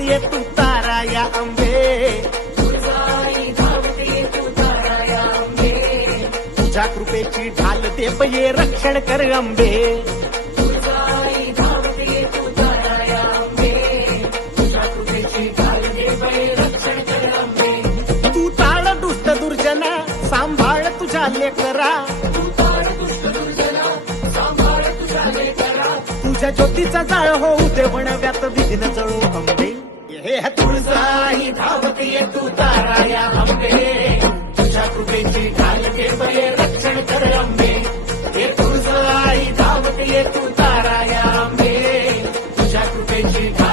ये तू तारा या अंबे. तुझ्या कृपेची ढाल दे पये रक्षण कर अंबे. तू ताळ दुष्ट दुर्जना सांभाळ तुझ्या लेकरा. तुझ्या ज्योतीचा जाळ होऊ दे बनव्यात विघ्न जळू हे तुळसाई धावत तू ताराया आंबे तुझ्या कृपेची ढाल केवळे रक्षण कर आंबे हे तुळसाई धावत ये तू ताराया आंबे तुझ्या कृपेची ढाल